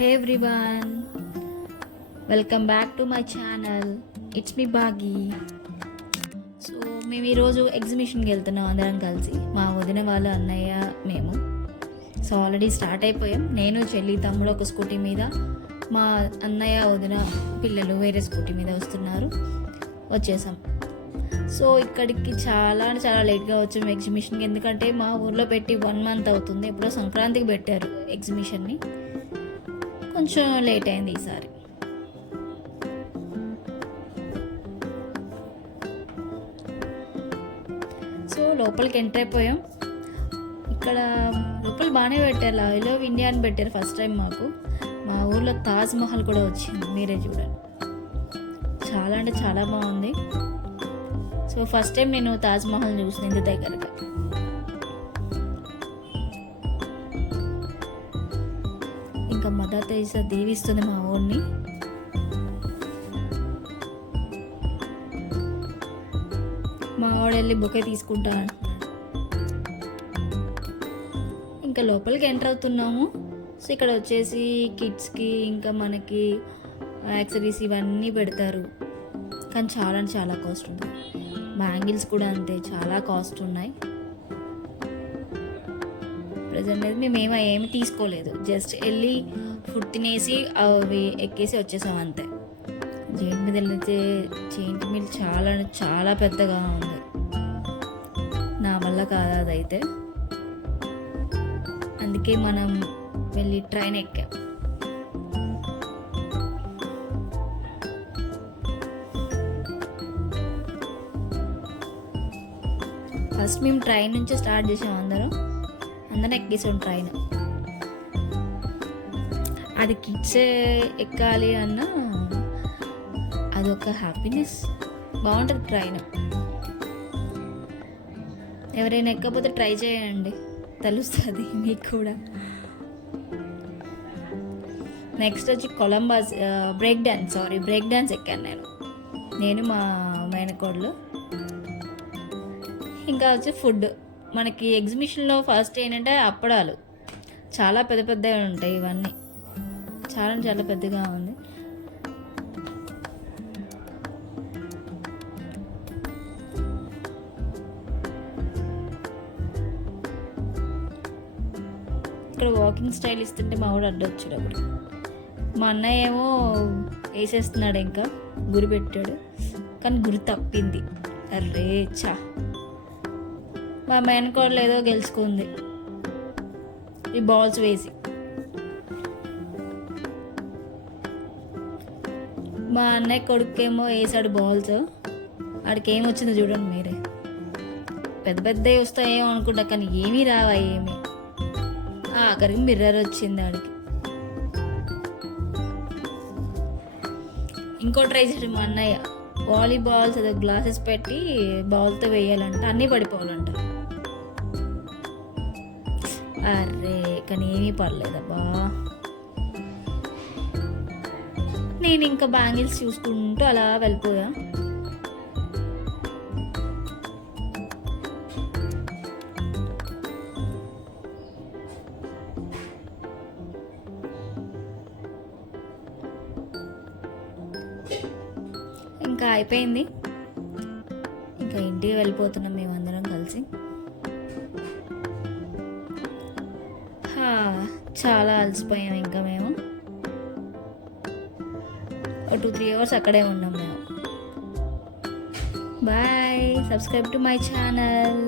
Hey everyone, welcome back to my channel. It's me Bagi. So మేము ఈరోజు ఎగ్జిబిషన్కి వెళ్తున్నాం అందరం కలిసి, మా వదిన వాళ్ళ అన్నయ్య మేము. సో ఆల్రెడీ స్టార్ట్ అయిపోయాం. నేను చెల్లి తమ్ముడు ఒక స్కూటీ మీద, మా అన్నయ్య వదిన పిల్లలు వేరే స్కూటీ మీద వస్తున్నారు. వచ్చేసాం. సో ఇక్కడికి చాలా లేట్గా వచ్చాము ఎగ్జిబిషన్కి, ఎందుకంటే మా ఊర్లో పెట్టి 1 month అవుతుంది. ఎప్పుడో సంక్రాంతికి పెట్టారు ఎగ్జిబిషన్ని, కొంచెం లేట్ అయింది ఈసారి. సో లోపలికి ఎంటర్ అయిపోయాం. ఇక్కడ లోపల బాగానే పెట్టారు, ఐ లవ్ ఇండియా అని పెట్టారు ఫస్ట్ టైం మాకు. మా ఊర్లో తాజ్ మహల్ కూడా వచ్చింది, మీరే చూడండి. చాలా అంటే చాలా బాగుంది. సో ఫస్ట్ టైం నేను తాజ్ మహల్ చూసిన ఇంత దగ్గరగా. ఇంకా మదర్ తెరీసా దీవిస్తుంది మా ఊరిని. మా వాడు వెళ్ళి బొకే తీసుకుంటా అంటున్నాడు. ఇంకా లోపలికి ఎంటర్ అవుతున్నాము. సో ఇక్కడ వచ్చేసి కిడ్స్కి ఇంకా మనకి యాక్సరీస్ ఇవన్నీ పెడతారు, కానీ చాలా అంటే చాలా కాస్ట్ ఉంది. బ్యాంగిల్స్ కూడా అంతే, చాలా కాస్ట్ ఉన్నాయి. ప్రజెంట్ అయితే మేము ఏమి తీసుకోలేదు, జస్ట్ వెళ్ళి ఫుడ్ తినేసి అవి ఎక్కేసి వచ్చేసాం అంతే. జైంట్ మీద వెళ్తే జైంట్ మిల్ చాలా పెద్దగా ఉంది, నా వల్ల కాదు అదైతే. అందుకే మనం వెళ్ళి ట్రైన్ ఎక్కాం. ఫస్ట్ మేము ట్రైన్ నుంచి స్టార్ట్ చేసాం, అందరం ఎక్కేసాం ట్రైన్. అది కిడ్స్ ఎక్కాలి అన్న అదొక హ్యాపీనెస్, బాగుంటుంది ట్రైన్. ఎవరైనా ఎక్కకపోతే ట్రై చేయండి, తెలుస్తుంది మీకు కూడా. నెక్స్ట్ వచ్చి కొలంబస్ బ్రేక్ డ్యాన్స్ ఎక్కాను నేను మా మేనకోడలు. ఇంకా వచ్చి ఫుడ్, మనకి ఎగ్జిబిషన్లో ఫస్ట్ ఏంటంటే అప్పడాలు చాలా పెద్దగా ఉంటాయి. ఇవన్నీ చాలా పెద్దగా ఉంది. ఇక్కడ వాకింగ్ స్టైల్ ఇస్తుంటే మా వాడు అడ్డొచ్చాడు అప్పుడు. మా అన్నయ్య ఏమో వేసేస్తున్నాడు, ఇంకా గురి పెట్టాడు, కానీ గురి తప్పింది. అర్రే చా, మా మేనకోడలు ఏదో గెలుచుకుంది ఈ బాల్స్ వేసి. మా అన్నయ్య కొడుకేమో వేసాడు బాల్స్, ఆడికి ఏమొచ్చిందో చూడండి మీరే. పెద్దవి వస్తాయేమో అనుకుంటా, కానీ ఏమీ రావా, ఏమి. ఆఖరికి మిర్రర్ వచ్చింది ఆడికి. ఇంకో ట్రై చేసాడు మా అన్నయ్య, వాలీబాల్స్ ఏదో గ్లాసెస్ పెట్టి బాల్తో వేయాలంట, అన్నీ పడిపోవాలంట. అరే కానీ ఏమీ పడలేదబ్బా. నేను ఇంకా బ్యాంగిల్స్ చూసుకుంటూ అలా వెళ్ళిపోయా. ఇంకా అయిపోయింది, ఇంకా ఇంటికి వెళ్ళిపోతున్నాం మేమందరం కలిసి. చాలా అలసిపోయాం ఇంకా మేము. 2-3 hours అక్కడే ఉన్నాం మేము. Bye, subscribe to my channel.